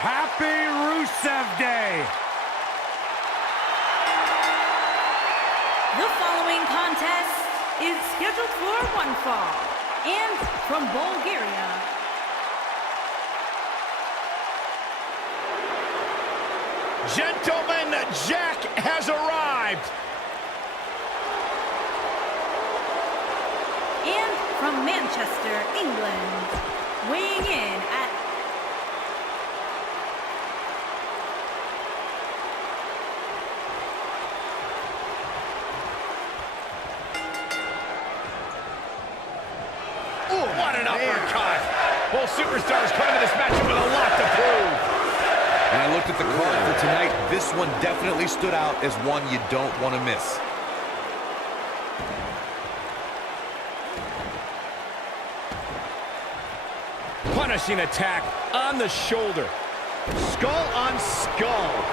Happy Rusev Day! The following contest is scheduled for one fall, and from Bulgaria. Gentlemen, Jack has arrived! And from Manchester, England, weighing in at 1 Both superstars come into this match with a lot to prove. And I looked at the card for tonight. This one definitely stood out as one you don't want to miss. Punishing attack on the shoulder. Skull on skull.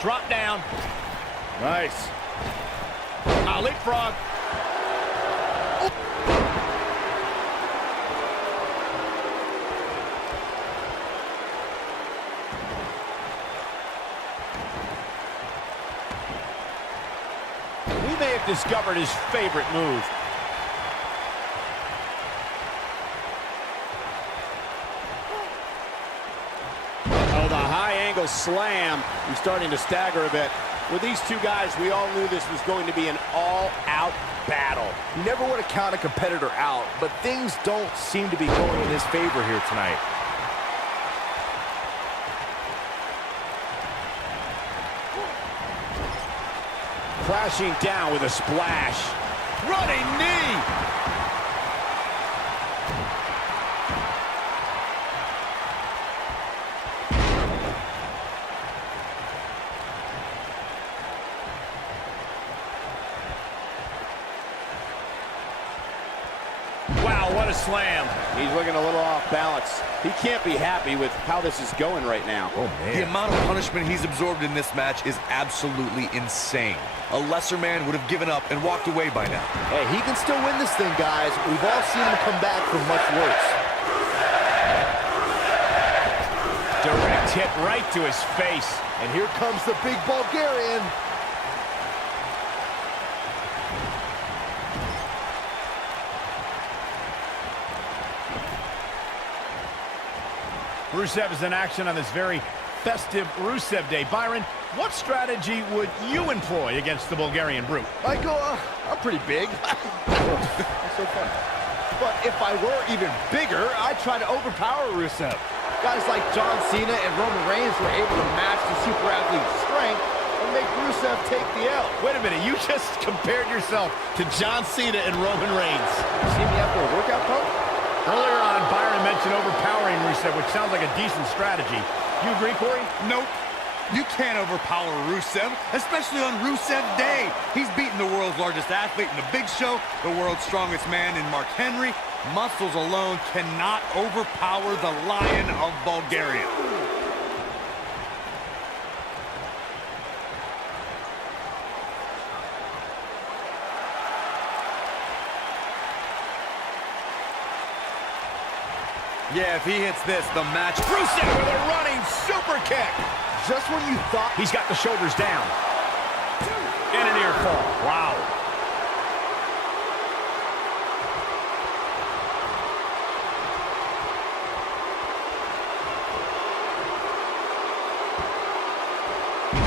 Drop down. Nice. Leapfrog. We may have discovered his favorite move. Oh, the high angle slam. He's starting to stagger a bit. With these two guys, we all knew this was going to be an all-out battle. You never want to count a competitor out, but things don't seem to be going in his favor here tonight. Crashing down with a splash. Running knee. Wow, what a slam. He's looking a little off balance. He can't be happy with how this is going right now. Oh, man. The amount of punishment he's absorbed in this match is absolutely insane. A lesser man would have given up and walked away by now. Hey, he can still win this thing, guys. We've all seen him come back from much worse. Direct hit right to his face. And here comes the big Bulgarian. Rusev is in action on this very festive Rusev Day. Byron, what strategy would you employ against the Bulgarian Brute? I'm pretty big. That's so funny. But if I were even bigger, I'd try to overpower Rusev. Guys like John Cena and Roman Reigns were able to match the super athlete's strength and make Rusev take the L. Wait a minute, you just compared yourself to John Cena and Roman Reigns. You see me after a workout, pump? Earlier on, Byron mentioned overpowering Rusev, which sounds like a decent strategy. You agree, Corey? Nope. You can't overpower Rusev, especially on Rusev Day. He's beaten the world's largest athlete in the Big Show, the world's strongest man in Mark Henry. Muscles alone cannot overpower the Lion of Bulgaria. Yeah, if he hits this, the match... Rusev with a running super kick. Just when you thought... He's got the shoulders down. And a near fall. Wow.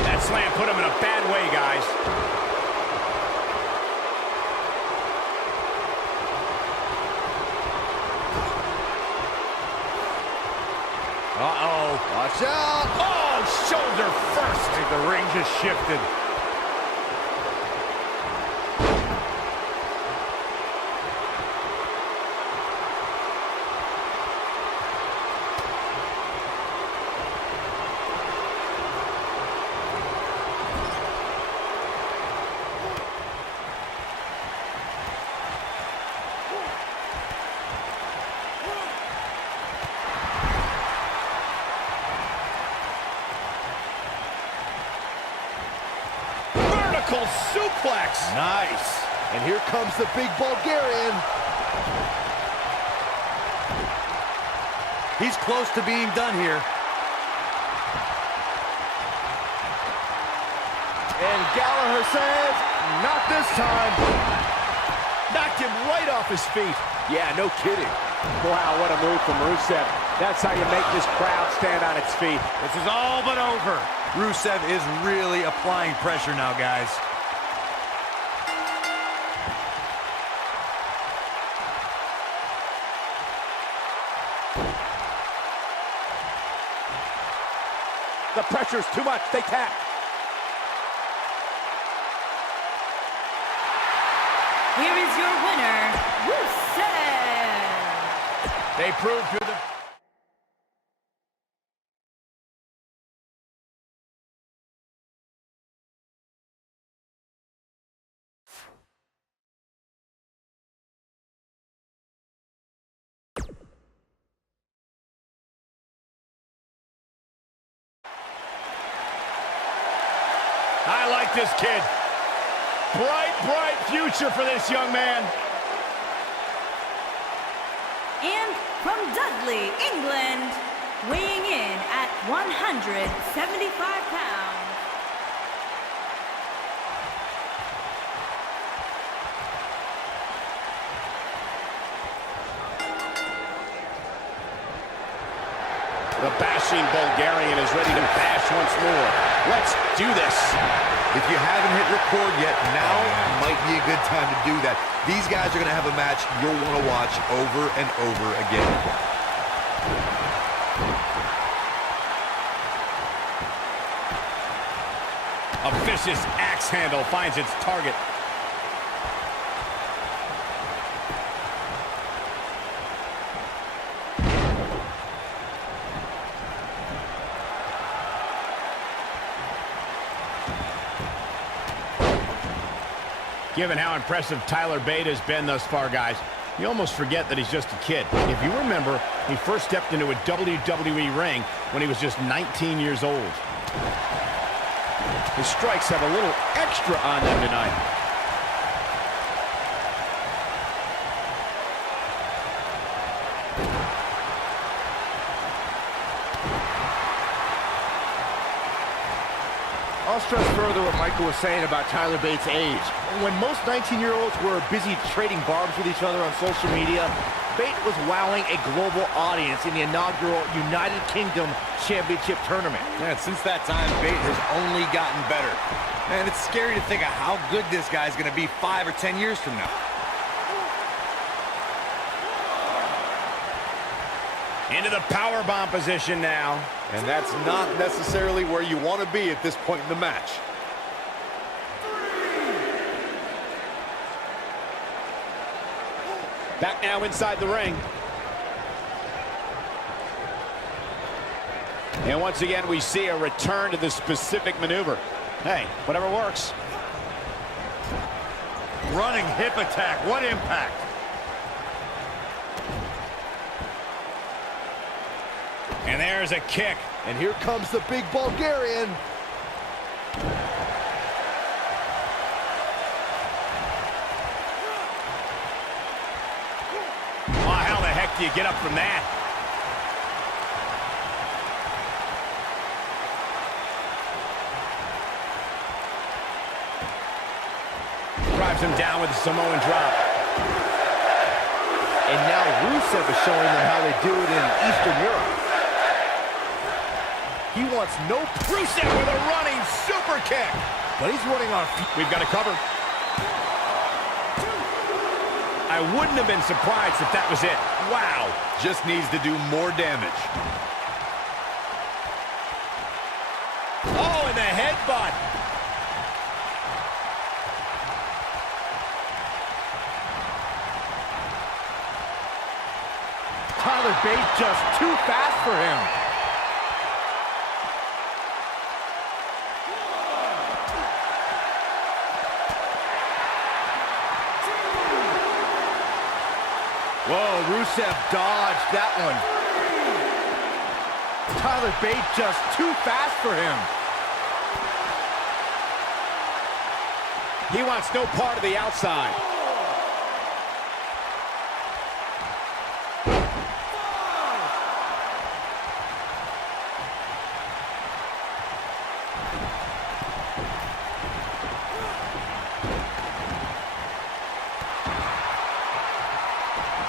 That slam put him in a bad way, guys. Uh-oh. Watch out! Oh, shoulder first. I think the ring just shifted. Suplex. Nice. And here comes the big Bulgarian. He's close to being done here. And Gallagher says, not this time. Knocked him right off his feet. Yeah, no kidding. Wow, what a move from Rusev. That's how you make this crowd stand on its feet. This is all but over. Rusev is really applying pressure now, guys. The pressure's too much. They tap. Here is your winner, Rusev. They proved through the... I like this kid. Bright, bright future for this young man. And from Dudley, England, weighing in at 175 pounds. The bashing Bulgarian is ready to bash once more. Let's do this. If you haven't hit record yet, now might be a good time to do that. These guys are going to have a match you'll want to watch over and over again. A vicious axe handle finds its target. Given how impressive Tyler Bate has been thus far, guys, you almost forget that he's just a kid. If you remember, he first stepped into a WWE ring when he was just 19 years old. His strikes have a little extra on them tonight. I'll stress further what Michael was saying about Tyler Bates' age. When most 19-year-olds were busy trading barbs with each other on social media, Bate was wowing a global audience in the inaugural United Kingdom Championship Tournament. Yeah, since that time, Bate has only gotten better. And it's scary to think of how good this guy's going to be 5 or 10 years from now. Into the powerbomb position now. And that's not necessarily where you want to be at this point in the match. Back now inside the ring. And once again, we see a return to the specific maneuver. Hey, whatever works. Running hip attack. What impact. And there's a kick. And here comes the big Bulgarian. Oh, how the heck do you get up from that? Drives him down with a Samoan drop. And now Rusev is showing them how they do it in Eastern Europe. He wants no... Rusev with a running super kick. But he's running on... We've got to cover. I wouldn't have been surprised if that was it. Wow. Just needs to do more damage. Oh, and the headbutt. Tyler Bate just too fast for him. Whoa, Rusev dodged that one. Tyler Bate just too fast for him. He wants no part of the outside.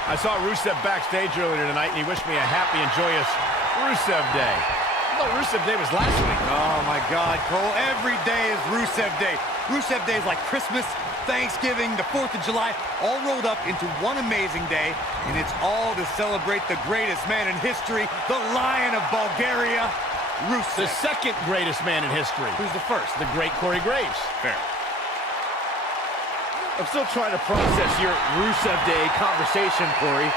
I saw Rusev backstage earlier tonight, and he wished me a happy and joyous Rusev Day. I thought Rusev Day was last week. Oh, my God, Cole. Every day is Rusev Day. Rusev Day is like Christmas, Thanksgiving, the 4th of July, all rolled up into one amazing day, and it's all to celebrate the greatest man in history, the Lion of Bulgaria, Rusev. The second greatest man in history. Who's the first? The great Corey Graves. Fair. I'm still trying to process your Rusev Day conversation, Corey.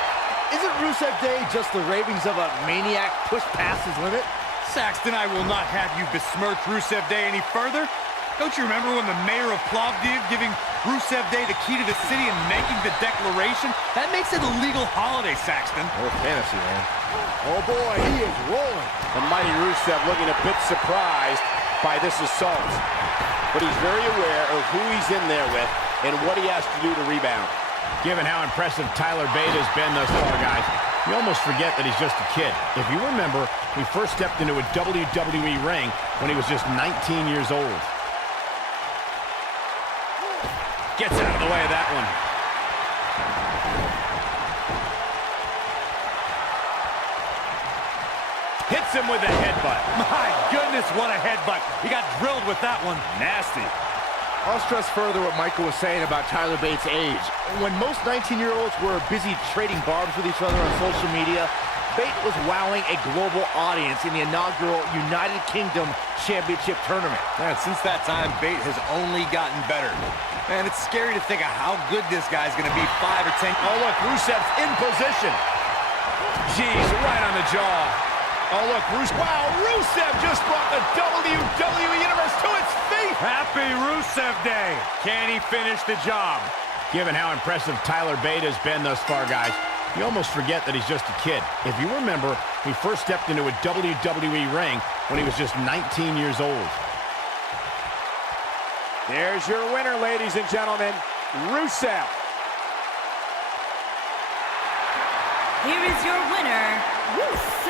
Isn't Rusev Day just the ravings of a maniac pushed past his limit? Saxton, I will not have you besmirch Rusev Day any further. Don't you remember when the mayor of Plovdiv giving Rusev Day the key to the city and making the declaration? That makes it a legal holiday, Saxton. Oh, fantasy, man. Oh, boy, he is rolling. The mighty Rusev looking a bit surprised by this assault. But he's very aware of who he's in there with and what he has to do to rebound. Given how impressive Tyler Bate has been thus far, guys, you almost forget that he's just a kid. If you remember, he first stepped into a WWE ring when he was just 19 years old. Gets out of the way of that one. Hits him with a headbutt. My goodness, what a headbutt. He got drilled with that one. Nasty. I'll stress further what Michael was saying about Tyler Bates' age. When most 19-year-olds were busy trading barbs with each other on social media, Bate was wowing a global audience in the inaugural United Kingdom Championship Tournament. And since that time, Bate has only gotten better. Man, it's scary to think of how good this guy's going to be 5 or 10. Oh, look, Rusev's in position. Jeez, right on the jaw. Oh, look, Rusev just brought the WWE Universe to its feet. Happy Rusev Day. Can he finish the job? Given how impressive Tyler Bate has been thus far, guys, you almost forget that he's just a kid. If you remember, he first stepped into a WWE ring when he was just 19 years old. There's your winner, ladies and gentlemen, Rusev. Here is your winner, Rusev.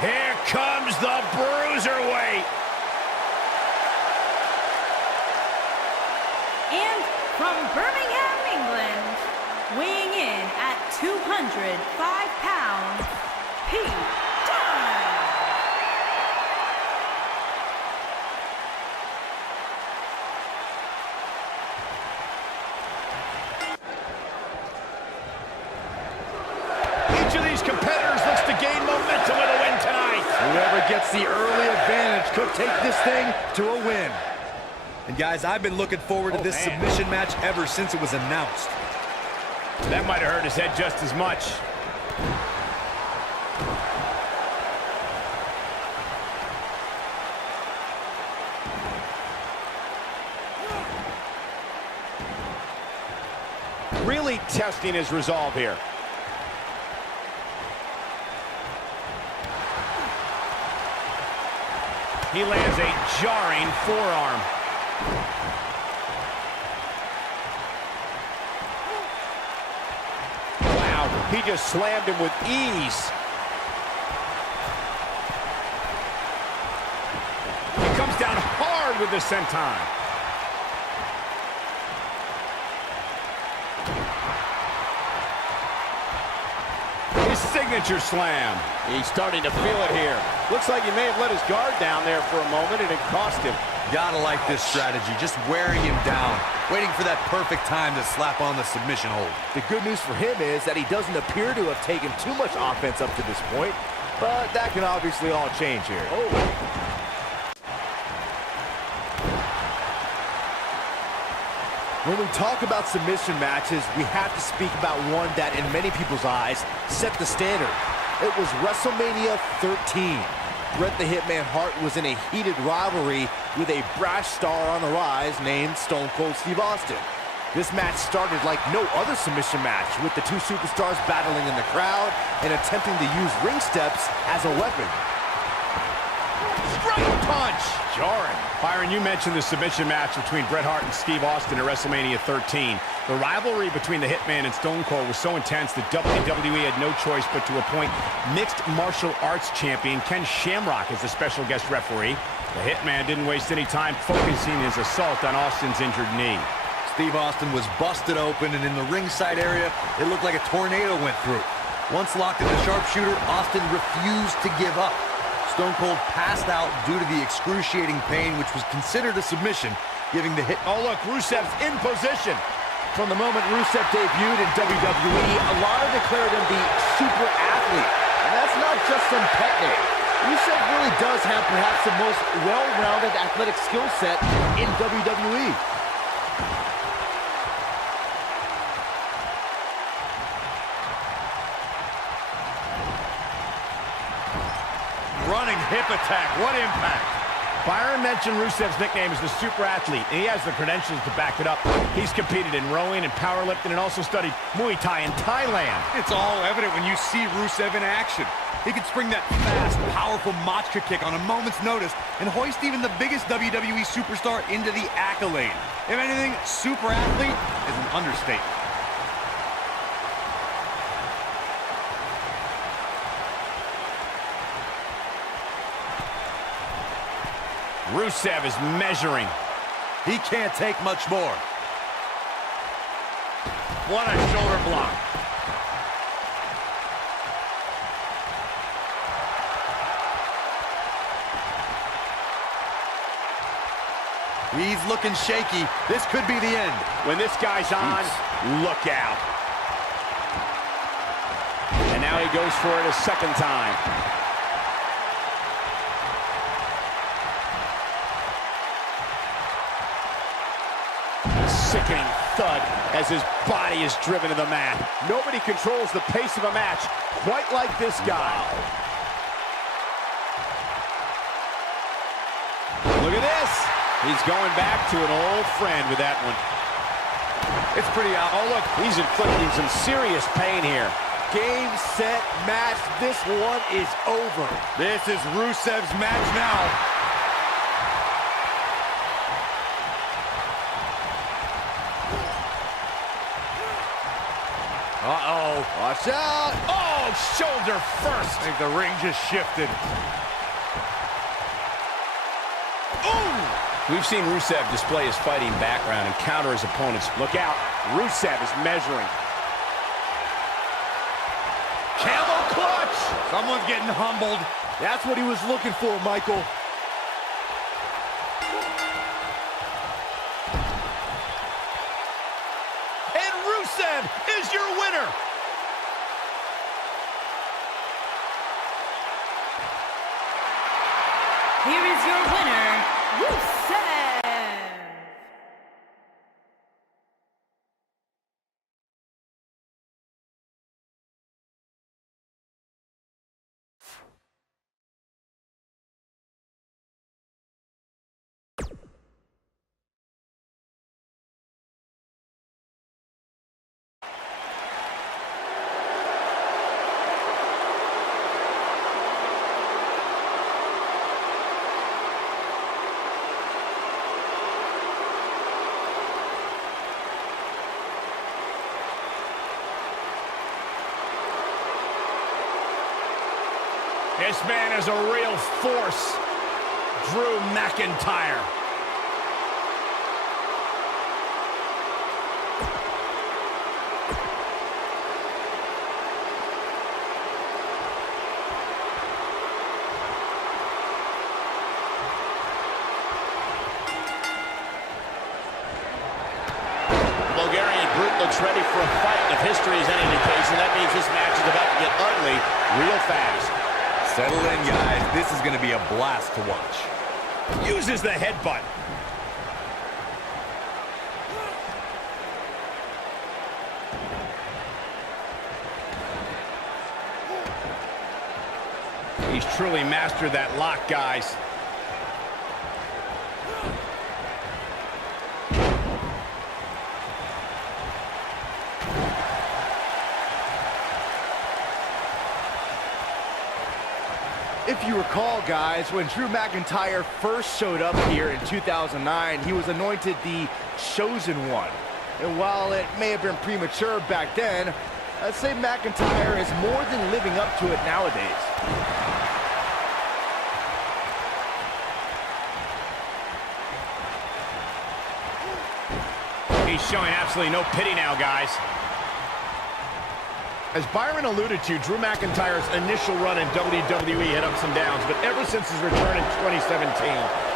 Here comes the Bruiserweight. And from Birmingham, England, weighing in at 205 pounds, Pete Dunne. Each of these competitors looks to gain momentum with a win tonight. Whoever gets the early advantage could take this thing to a win. And guys, I've been looking forward to this submission match ever since it was announced. That might have hurt his head just as much. Really testing his resolve here. He lands a jarring forearm. Wow, he just slammed him with ease. He comes down hard with the senton. His signature slam. He's starting to feel it here. Looks like he may have let his guard down there for a moment, and it cost him. Gotta like this strategy, just wearing him down, waiting for that perfect time to slap on the submission hold. The good news for him is that he doesn't appear to have taken too much offense up to this point, but that can obviously all change here. When we talk about submission matches, we have to speak about one that, in many people's eyes, set the standard. It was WrestleMania 13. Bret the Hitman Hart was in a heated rivalry with a brash star on the rise named Stone Cold Steve Austin. This match started like no other submission match, with the two superstars battling in the crowd and attempting to use ring steps as a weapon. Straight punch! Jarring. Byron, you mentioned the submission match between Bret Hart and Steve Austin at WrestleMania 13. The rivalry between the Hitman and Stone Cold was so intense that WWE had no choice but to appoint mixed martial arts champion Ken Shamrock as the special guest referee. The Hitman didn't waste any time focusing his assault on Austin's injured knee. Steve Austin was busted open, and in the ringside area, it looked like a tornado went through. Once locked in the sharpshooter, Austin refused to give up. Stone Cold passed out due to the excruciating pain, which was considered a submission, giving the hit. Oh, look, Rusev's in position. From the moment Rusev debuted in WWE, a lot declared him the super athlete. And that's not just some pet name. Rusev really does have perhaps the most well-rounded athletic skill set in WWE. Running hip attack, what impact. Byron mentioned Rusev's nickname is the super athlete, and he has the credentials to back it up. He's competed in rowing and powerlifting and also studied Muay Thai in Thailand. It's all evident when you see Rusev in action. He can spring that fast, powerful Machka kick on a moment's notice and hoist even the biggest WWE superstar into the accolade. If anything, super athlete is an understatement. Rusev is measuring. He can't take much more. What a shoulder block. He's looking shaky. This could be the end. When this guy's on, look out. And now he goes for it a second time. Sickening thud as his body is driven to the mat. Nobody controls the pace of a match quite like this guy. Look at this. He's going back to an old friend with that one. It's pretty out. Oh, look, he's inflicting some serious pain here. Game, set, match. This one is over. This is Rusev's match now. Uh-oh. Watch out. Oh, shoulder first. I think the ring just shifted. Ooh! We've seen Rusev display his fighting background and counter his opponents. Look out. Rusev is measuring. Camel clutch. Someone's getting humbled. That's what he was looking for, Michael. And Rusev is your winner. Here is your winner, Rusev. This man is a real force. Drew McIntyre. Bulgarian Brute looks ready for a fight. If history is any indication, that means this match is about to get ugly real fast. Settle in, guys. This is going to be a blast to watch. Uses the headbutt. He's truly mastered that lock, guys. If you recall, guys, when Drew McIntyre first showed up here in 2009, he was anointed the Chosen One. And while it may have been premature back then, I'd say McIntyre is more than living up to it nowadays. He's showing absolutely no pity now, guys. As Byron alluded to, Drew McIntyre's initial run in WWE had ups and downs, but ever since his return in 2017,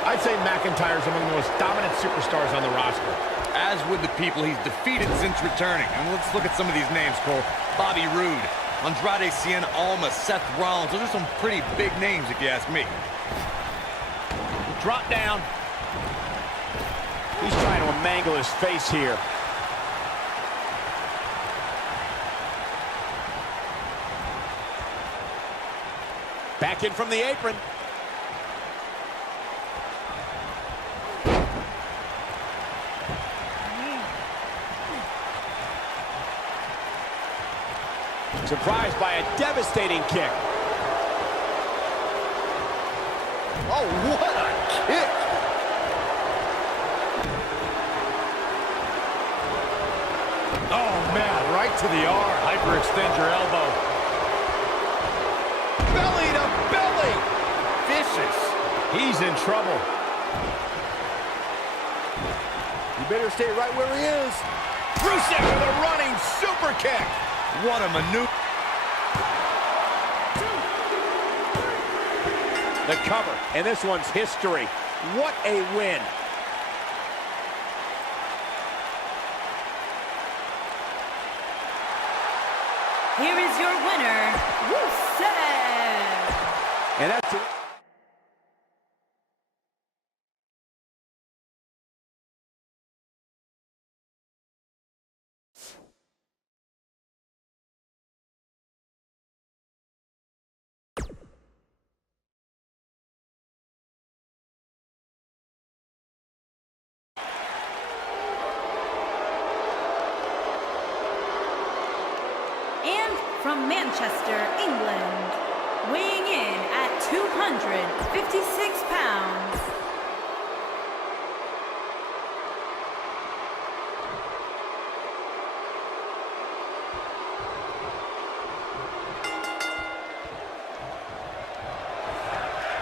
I'd say McIntyre's among the most dominant superstars on the roster. As with the people he's defeated since returning. And let's look at some of these names, Cole. Bobby Roode, Andrade Cien Almas, Seth Rollins. Those are some pretty big names, if you ask me. Drop down. He's trying to mangle his face here. Back in from the apron. Surprised by a devastating kick. Oh, what a kick! Oh, man, right to the arm. Hyperextend your elbow. Belly to belly! Vicious. He's in trouble. You better stay right where he is. Rusev with a running super kick. What a maneuver. The cover, and this one's history. What a win. Here is your winner, Rusev. And that's it. And from Manchester, England, weighing in at 256 pounds,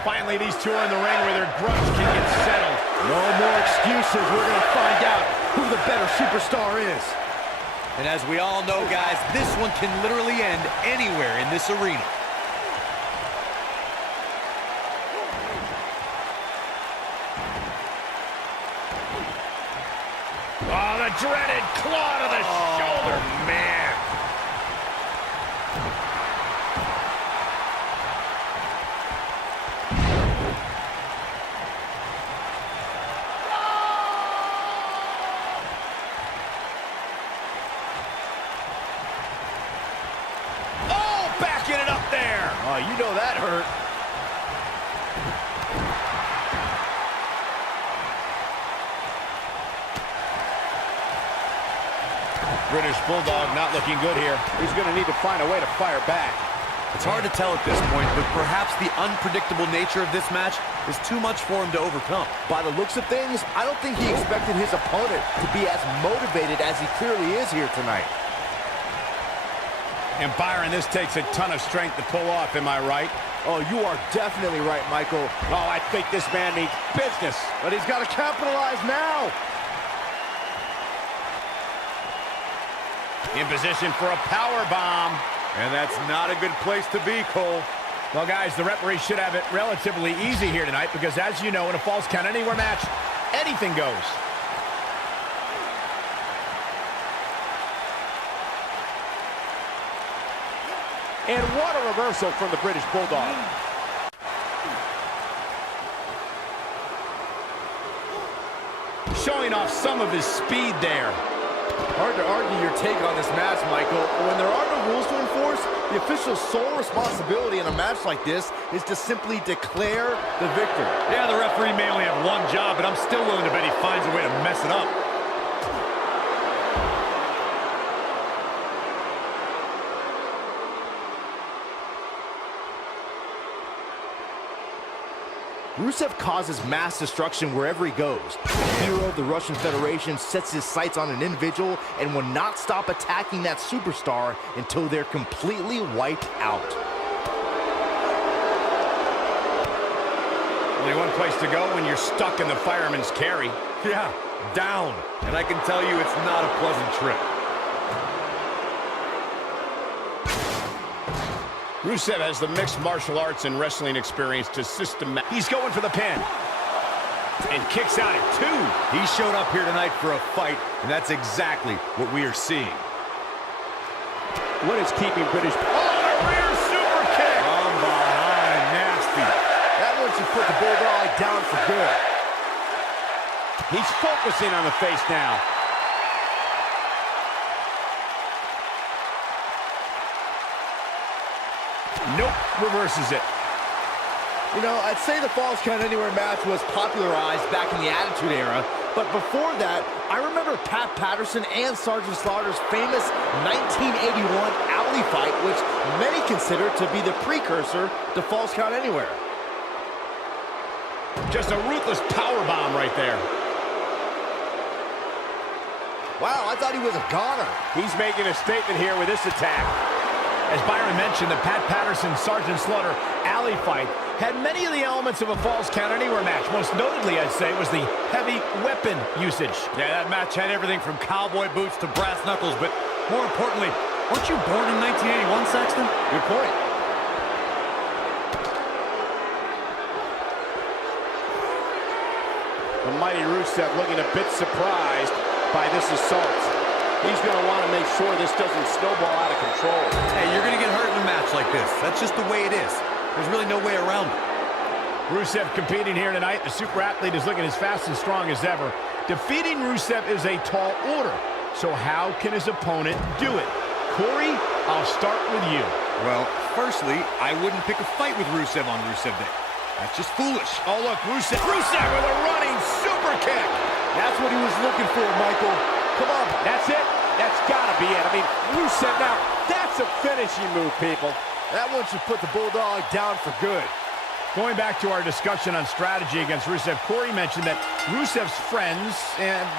Finally, these two are in the ring where their grudge can get settled. No more excuses. We're going to find out who the better superstar is. And as we all know, guys, this one can literally end anywhere in this arena. Oh, the dreaded claw to the shoulder, man. Oh, backing it up there. Oh, you know that hurt. British Bulldog not looking good here. He's going to need to find a way to fire back. It's hard to tell at this point, but perhaps the unpredictable nature of this match is too much for him to overcome. By the looks of things, I don't think he expected his opponent to be as motivated as he clearly is here tonight. And Byron, this takes a ton of strength to pull off, am I right? Oh, you are definitely right, Michael. Oh, I think this man needs business. But he's got to capitalize now. In position for a power bomb. And that's not a good place to be, Cole. Well, guys, the referee should have it relatively easy here tonight because, as you know, in a Falls Count Anywhere match, anything goes. And what a reversal from the British Bulldog. Showing off some of his speed there. Hard to argue your take on this match, Michael. When there are no rules to enforce, the official's sole responsibility in a match like this is to simply declare the victor. Yeah, the referee may only have one job, but I'm still willing to bet he finds a way to mess it up. Rusev causes mass destruction wherever he goes. The hero of the Russian Federation sets his sights on an individual and will not stop attacking that superstar until they're completely wiped out. Only one place to go when you're stuck in the fireman's carry. Yeah, down. And I can tell you it's not a pleasant trip. Rusev has the mixed martial arts and wrestling experience to He's going for the pin. And kicks out at 2. He showed up here tonight for a fight, and that's exactly what we are seeing. What is keeping British... Oh, a rear super kick! From behind, nasty. That one should put the Bulldog down for good. He's focusing on the face now. Nope, reverses it. You know, I'd say the Falls Count Anywhere match was popularized back in the Attitude Era, but before that, I remember Pat Patterson and Sergeant Slaughter's famous 1981 alley fight, which many consider to be the precursor to Falls Count Anywhere. Just a ruthless powerbomb right there. Wow, I thought he was a goner. He's making a statement here with this attack. As Byron mentioned, the Pat Patterson-Sergeant Slaughter alley fight had many of the elements of a Falls Count Anywhere match. Most notably, I'd say, was the heavy weapon usage. Yeah, that match had everything from cowboy boots to brass knuckles, but more importantly, weren't you born in 1981, Sexton? Good point. The mighty Rusev looking a bit surprised by this assault. He's going to want to make sure this doesn't snowball out of control. Hey, you're going to get hurt in a match like this. That's just the way it is. There's really no way around it. Rusev competing here tonight. The super athlete is looking as fast and strong as ever. Defeating Rusev is a tall order. So how can his opponent do it? Corey, I'll start with you. Well, firstly, I wouldn't pick a fight with Rusev on Rusev Day. That's just foolish. Oh, look, Rusev with a running super kick. That's what he was looking for, Michael. Come on. That's it. That's got to be it. I mean, Rusev now, that's a finishing move, people. That one should put the Bulldog down for good. Going back to our discussion on strategy against Rusev, Corey mentioned that Rusev's friends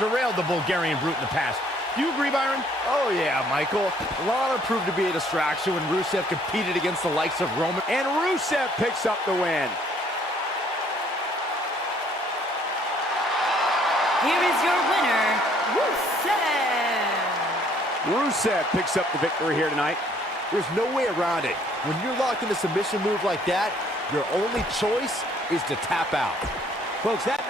derailed the Bulgarian Brute in the past. Do you agree, Byron? Oh, yeah, Michael. Lana proved to be a distraction when Rusev competed against the likes of Roman. And Rusev picks up the win. Here is your winner, Rusev. Rusev picks up the victory here tonight. There's no way around it. When you're locked in a submission move like that, your only choice is to tap out. Folks, that...